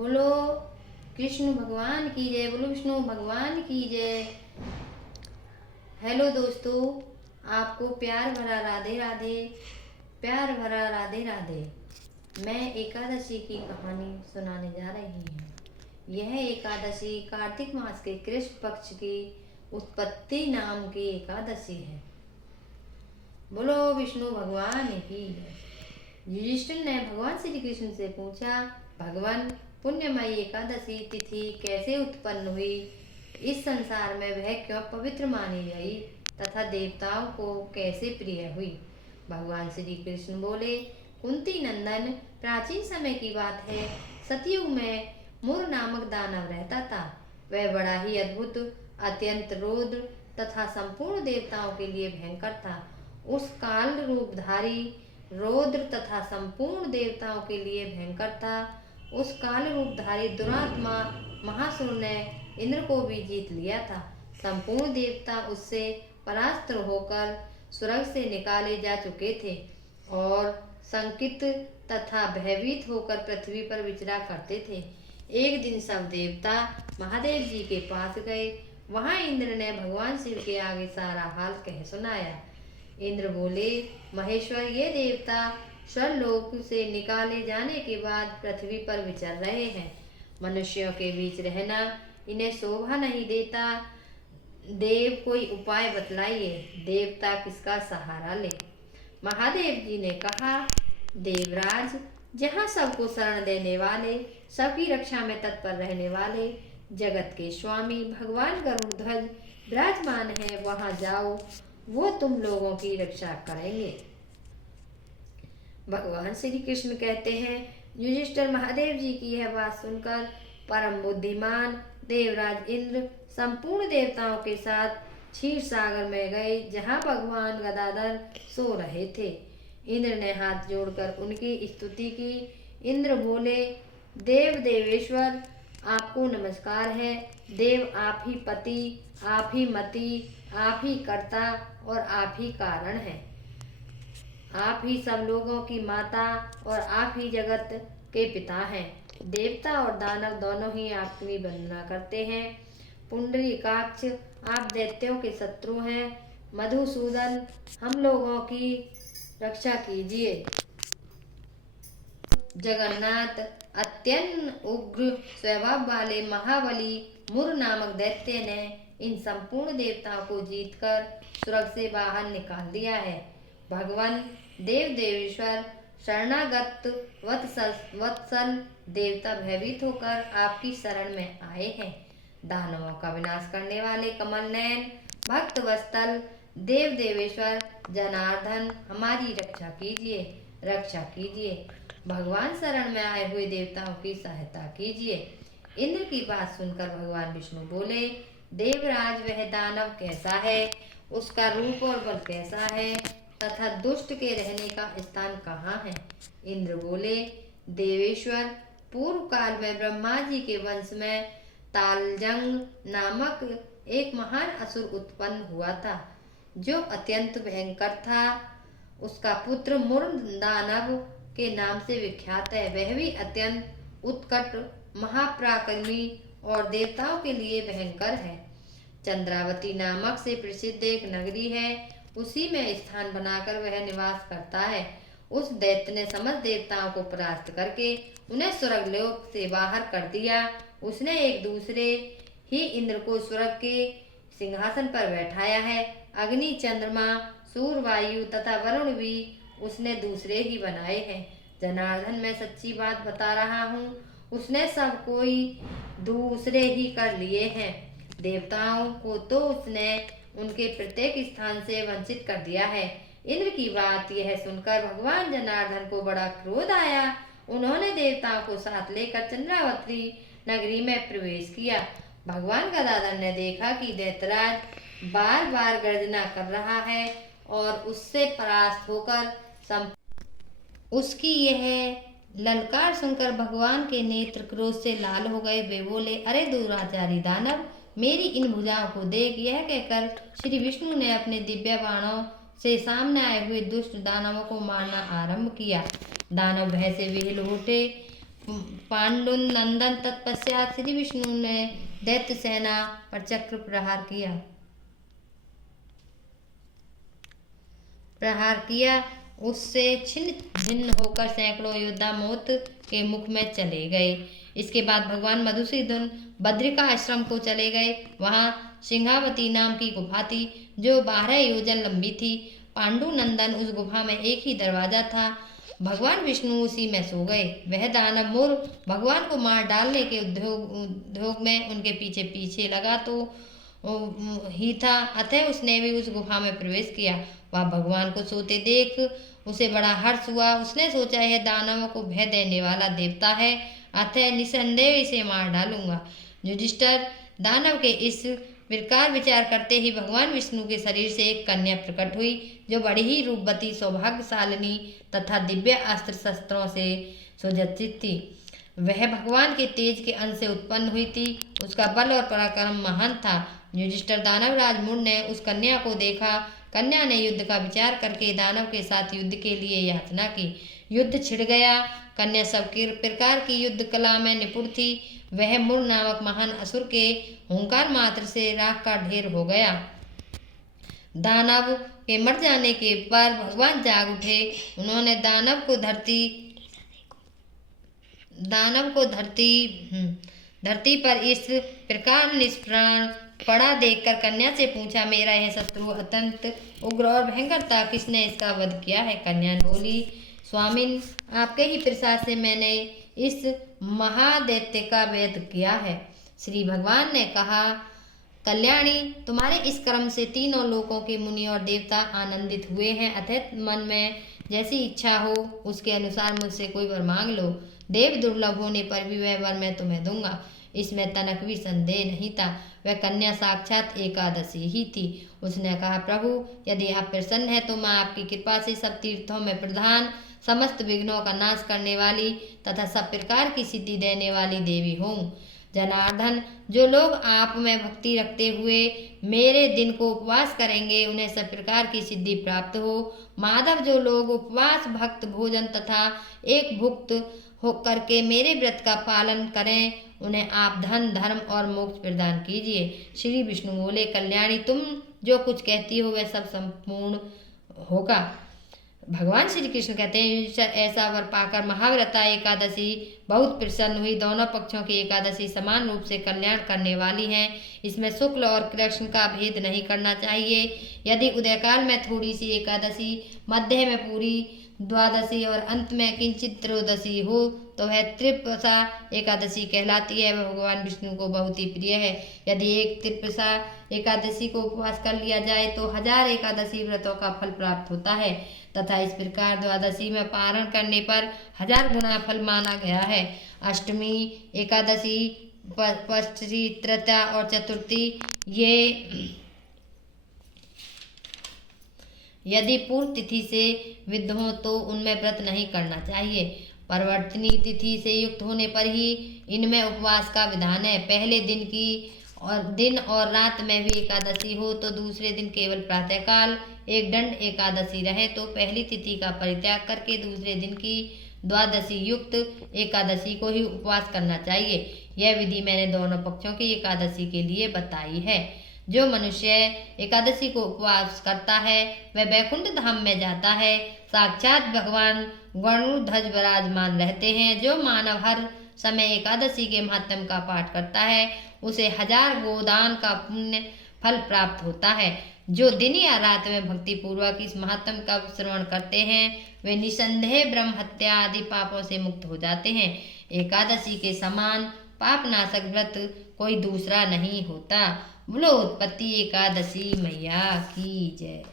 बोलो कृष्ण भगवान की जय, बोलो विष्णु भगवान की जय। हेलो दोस्तों, आपको प्यार भरा राधे राधे, प्यार भरा राधे राधे। मैं एकादशी की कहानी सुनाने जा रही हूँ। यह एकादशी कार्तिक मास के कृष्ण पक्ष की उत्पत्ति नाम की एकादशी है। बोलो विष्णु भगवान की जय। युधिष्ठिर ने भगवान श्री कृष्ण से पूछा, भगवान पुण्यमयी एकादशी तिथि कैसे उत्पन्न हुई? इस संसार में वह क्यों पवित्र मानी गई तथा देवताओं को कैसे प्रिय हुई? भगवान श्री कृष्ण बोले, कुंती नंदन, प्राचीन समय की बात है। सतयुग में मुर नामक दानव रहता था। वह बड़ा ही अद्भुत, अत्यंत रौद्र तथा संपूर्ण देवताओं के लिए भयंकर था। उस काल रूपधारी रौद्र तथा संपूर्ण देवताओं के लिए भयंकर था। उस काल रूपधारी दुरात्मा महासुर ने इंद्र को भी जीत लिया था। संपूर्ण देवता उससे परास्त होकर स्वर्ग से निकाले जा चुके थे और संकित तथा भयभीत होकर पृथ्वी पर विचरा करते थे। एक दिन सब देवता महादेव जी के पास गए। वहां इंद्र ने भगवान शिव के आगे सारा हाल कह सुनाया। इंद्र बोले, महेश्वर, ये देवता स्वर्लोक से निकाले जाने के बाद पृथ्वी पर विचर रहे हैं। मनुष्यों के बीच रहना इन्हें शोभा नहीं देता। देव, कोई उपाय बतलाइए। देवता किसका सहारा ले? महादेव जी ने कहा, देवराज, जहाँ सबको शरण देने वाले, सबकी रक्षा में तत्पर रहने वाले जगत के स्वामी भगवान गरुड़ध्वज विराजमान है, वहां जाओ, वो तुम लोगों की रक्षा करेंगे। भगवान श्री कृष्ण कहते हैं, युधिष्ठिर, महादेव जी की यह बात सुनकर परम बुद्धिमान देवराज इंद्र संपूर्ण देवताओं के साथ क्षीर सागर में गए, जहाँ भगवान गदाधर सो रहे थे। इंद्र ने हाथ जोड़कर उनकी स्तुति की। इंद्र बोले, देव देवेश्वर, आपको नमस्कार है। देव, आप ही पति, आप ही मति, आप ही कर्ता और आप ही कारण हैं। आप ही सब लोगों की माता और आप ही जगत के पिता हैं। देवता और दानव दोनों ही आपकी वंदना करते हैं। पुंडरीकाक्ष, आप दैत्यों के शत्रु हैं। मधुसूदन, हम लोगों की रक्षा कीजिए। जगन्नाथ, अत्यंत उग्र स्वभाव वाले महाबली मुर नामक दैत्य ने इन संपूर्ण देवताओं को जीतकर स्वर्ग से बाहर निकाल दिया है। भगवान देव देवेश्वर, शरणागत वत्सल देवता भयभीत होकर आपकी शरण में आए हैं। दानवों का विनाश करने वाले कमल नयन भक्त वत्सल देव देवेश्वर जनार्दन, हमारी रक्षा कीजिए, रक्षा कीजिए। भगवान शरण में आए हुए देवताओं की सहायता कीजिए। इंद्र की बात सुनकर भगवान विष्णु बोले, देवराज, वह दानव कैसा है? उसका रूप और बल कैसा है तथा दुष्ट के रहने का स्थान कहाँ है? इंद्र बोले, देवेश्वर, पूर्व काल में ब्रह्मा जी के वंश में तालजंग नामक एक महान असुर उत्पन्न हुआ था, जो अत्यंत भयंकर था। उसका पुत्र मुर दानव के नाम से विख्यात है। वह भी अत्यंत उत्कट, महापराक्रमी और देवताओं के लिए भयंकर है। चंद्रावती नामक से प्रसिद्ध एक नगरी है, उसी में स्थान बनाकर वह निवास करता है। उस दैत्य ने समस्त देवताओं को परास्त करके उन्हें स्वर्गलोक से बाहर कर दिया। उसने एक दूसरे ही इंद्र को स्वर्ग के सिंहासन पर बैठाया है। अग्नि, चंद्रमा, सूर्य, वायु तथा वरुण भी उसने दूसरे ही बनाए हैं। जनार्दन, मैं सच्ची बात बता रहा हूँ, उसने सब कोई दूसरे ही कर लिए हैं। देवताओं को तो उसने उनके प्रत्येक स्थान से वंचित कर दिया है। इंद्र की बात यह सुनकर भगवान जनार्दन को बड़ा क्रोध आया। उन्होंने देवताओं को साथ लेकर चंद्रावती नगरी में प्रवेश किया। भगवान गदाधर ने देखा कि दैत्यराज बार बार गर्जना कर रहा है और उससे परास्त होकर उसकी यह ललकार सुनकर भगवान के नेत्र क्रोध से लाल हो गए। वे बोले, अरे दुराचारी दानव, मेरी इन भुजाओं को देख। यह कहकर श्री विष्णु ने अपने दिव्य बाणों से सामने आए हुए दुष्ट दानवों को मारना आरंभ किया। दानव भय से विह्वल उठे। पांडु नंदन तत्पश्चात श्री विष्णु ने दैत्य सेना पर चक्र प्रहार किया। उससे छिन्न भिन्न होकर सैकड़ों योद्धा मौत के मुख में चले गए। इसके बाद भगवान मधुसूदन बद्रिका आश्रम को चले गए। वहाँ सिंहावती नाम की गुफा थी जो 12 योजन लंबी थी। पांडु नंदन उस गुफा में एक ही दरवाजा था। भगवान विष्णु उसी में सो गए। वह दानव मुर भगवान को मार डालने के उद्योग में उनके पीछे पीछे लगा तो ही था। अतः उसने भी उस गुफा में प्रवेश किया। वह भगवान को सोते देख उसे बड़ा हर्ष हुआ। उसने सोचा यह दानवों को भय देने वाला देवता है, अतः निसंदेह इसे मार डालूंगा। युधिष्ठिर दानव के इस प्रकार विचार करते ही भगवान विष्णु के शरीर से एक कन्या प्रकट हुई जो बड़ी ही रूपवती, सौभाग्यशालिनी तथा दिव्य अस्त्र शस्त्रों से सुसज्जित थी। वह भगवान के तेज के अंश से उत्पन्न हुई थी। उसका बल और पराक्रम महान था। युधिष्ठिर दानवराज मुर ने उस कन्या को देखा। कन्या ने युद्ध का विचार करके दानव के साथ युद्ध के लिए याचना की। युद्ध छिड़ गया। कन्या सब प्रकार की युद्ध कला में निपुण थी। वह मुर नामक महान असुर के हुंकार मात्र से राख का ढेर हो गया। दानव के मर जाने के पर भगवान जाग उठे। उन्होंने दानव को धरती पर इस प्रकार निष्प्राण पड़ा देखकर कन्या से पूछा, मेरा यह शत्रु अत्यंत उग्र और भयंकर था, किसने इसका वध किया है? कन्या ने बोली, स्वामिन, आपके ही प्रसाद से मैंने इस महादैत्य का वध किया है। श्री भगवान ने कहा, कल्याणी, तुम्हारे इस कर्म से तीनों लोकों के मुनि और देवता आनंदित हुए हैं। अतः मन में जैसी इच्छा हो उसके अनुसार मुझसे कोई वर मांग लो। देव दुर्लभ होने पर भी वह वर मैं तुम्हें दूंगा, इसमें तनक भी संदेह नहीं था। वह कन्या साक्षात एकादशी ही थी। उसने कहा, प्रभु, यदि आप प्रसन्न हैं तो मैं आपकी कृपा से सब तीर्थों में प्रधान, समस्त विघ्नों का नाश करने वाली तथा सब प्रकार की सिद्धि देने वाली देवी हूँ। जनार्दन, जो लोग आप में भक्ति रखते हुए मेरे दिन को उपवास करेंगे उन्हें सब प्रकार की सिद्धि प्राप्त हो। माधव, जो लोग उपवास, भक्त, भोजन तथा एक भुक्त हो करके मेरे व्रत का पालन करें उन्हें आप धन, धर्म और मोक्ष प्रदान कीजिए। श्री विष्णु बोले, कल्याणी, तुम जो कुछ कहती हो वह सब संपूर्ण होगा। भगवान श्री कृष्ण कहते हैं, ऐसा वर पाकर महाव्रता एकादशी बहुत प्रसन्न हुई। दोनों पक्षों की एकादशी समान रूप से कल्याण करने वाली हैं। इसमें शुक्ल और कृष्ण का भेद नहीं करना चाहिए। यदि उदयकाल में थोड़ी सी एकादशी, मध्य में पूरी द्वादशी और अंत में किंचित त्रयोदशी हो तो वह त्रिपसा एकादशी कहलाती है। वह भगवान विष्णु को बहुत ही प्रिय है। यदि एक त्रिपसा एकादशी को उपवास कर लिया जाए तो 1000 एकादशी व्रतों का फल प्राप्त होता है तथा इस प्रकार द्वादशी में पारण करने पर 1000 गुना फल माना गया है। अष्टमी, एकादशी, षष्ठी, तृतीया और चतुर्थी ये यदि पूर्व तिथि से विद्ध हो तो उनमें व्रत नहीं करना चाहिए। परिवर्तनी तिथि से युक्त होने पर ही इनमें उपवास का विधान है। पहले दिन और रात में भी एकादशी हो तो दूसरे दिन केवल प्रातःकाल एक दंड एकादशी रहे तो पहली तिथि का परित्याग करके दूसरे दिन की द्वादशी युक्त एकादशी को ही उपवास करना चाहिए। यह विधि मैंने दोनों पक्षों की एकादशी के लिए बताई है। जो मनुष्य एकादशी को उपवास करता है वह वैकुंठ धाम में जाता है। साक्षात भगवान गरुड़ध्वज विराजमान रहते हैं। जो मानव हर समय एकादशी के महात्म्य का पाठ करता है उसे 1000 गोदान का पुण्य फल प्राप्त होता है। जो दिन या रात में भक्ति पूर्वक इस महात्म्य का श्रवण करते हैं वे निसंदेह ब्रह्म हत्या आदि पापों से मुक्त हो जाते हैं। एकादशी के समान पापनाशक व्रत कोई दूसरा नहीं होता। बोलो उत्पत्ति एकादशी मैया की जय।